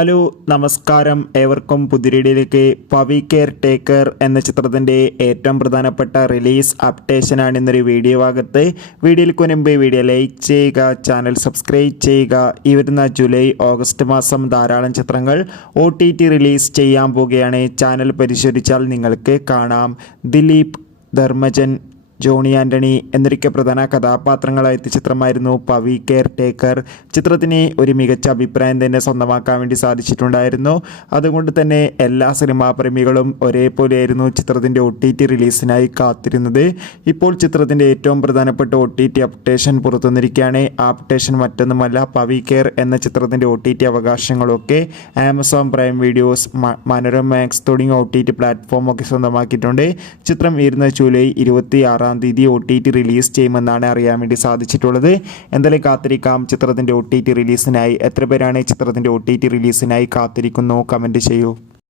Hello നമസ്കാരം, ഏവർക്കും പുതിയൊരിടിയിലേക്ക്. Pavi care taker എന്ന ചിത്രത്തിൻ്റെ ഏറ്റവും പ്രധാനപ്പെട്ട റിലീസ് അപ്ഡേഷനാണ് ഇന്നൊരു വീഡിയോ ഭാഗത്ത്. വീഡിയോയ്ക്ക് മുൻപ് വീഡിയോ ലൈക്ക് ചെയ്യുക, ചാനൽ സബ്സ്ക്രൈബ് ചെയ്യുക. ഈ വരുന്ന ജൂലൈ ഓഗസ്റ്റ് മാസം ധാരാളം ചിത്രങ്ങൾ OTT റിലീസ് ചെയ്യാൻ പോവുകയാണ്. ചാനൽ പരിശോധിച്ചാൽ നിങ്ങൾക്ക് കാണാം. ദിലീപ്, ധർമ്മജൻ, ജോണി ആൻ്റണി എന്നൊക്കെ പ്രധാന കഥാപാത്രങ്ങളായ ചിത്രമായിരുന്നു പവി കെയർ ടേക്കർ. ചിത്രത്തിന് ഒരു മികച്ച അഭിപ്രായം തന്നെ സ്വന്തമാക്കാൻ വേണ്ടി സാധിച്ചിട്ടുണ്ടായിരുന്നു. അതുകൊണ്ട് തന്നെ എല്ലാ സിനിമാ പ്രേമികളും ഒരേപോലെയായിരുന്നു ചിത്രത്തിൻ്റെ OTT റിലീസിനായി കാത്തിരുന്നത്. ഇപ്പോൾ ചിത്രത്തിൻ്റെ ഏറ്റവും പ്രധാനപ്പെട്ട OTT അപ്ഡേഷൻ പുറത്തുവന്നിരിക്കുകയാണ്. ആ അപ്ഡേഷൻ മറ്റൊന്നുമല്ല, പവി കെയർ എന്ന ചിത്രത്തിൻ്റെ OTT അവകാശങ്ങളൊക്കെ Amazon Prime videos, Manorama Max തുടങ്ങിയ OTT പ്ലാറ്റ്ഫോമൊക്കെ സ്വന്തമാക്കിയിട്ടുണ്ട്. ചിത്രം വരുന്ന ജൂലൈ 26 OTT റിലീസ് ചെയ്യുമെന്നാണ് അറിയാൻ വേണ്ടി സാധിച്ചിട്ടുള്ളത്. എന്തായാലും കാത്തിരിക്കാം ചിത്രത്തിൻ്റെ OTT റിലീസിനായി. എത്ര പേരാണ് ചിത്രത്തിൻ്റെ OTT റിലീസിനായി കാത്തിരിക്കുന്നു? കമൻറ്റ് ചെയ്യൂ.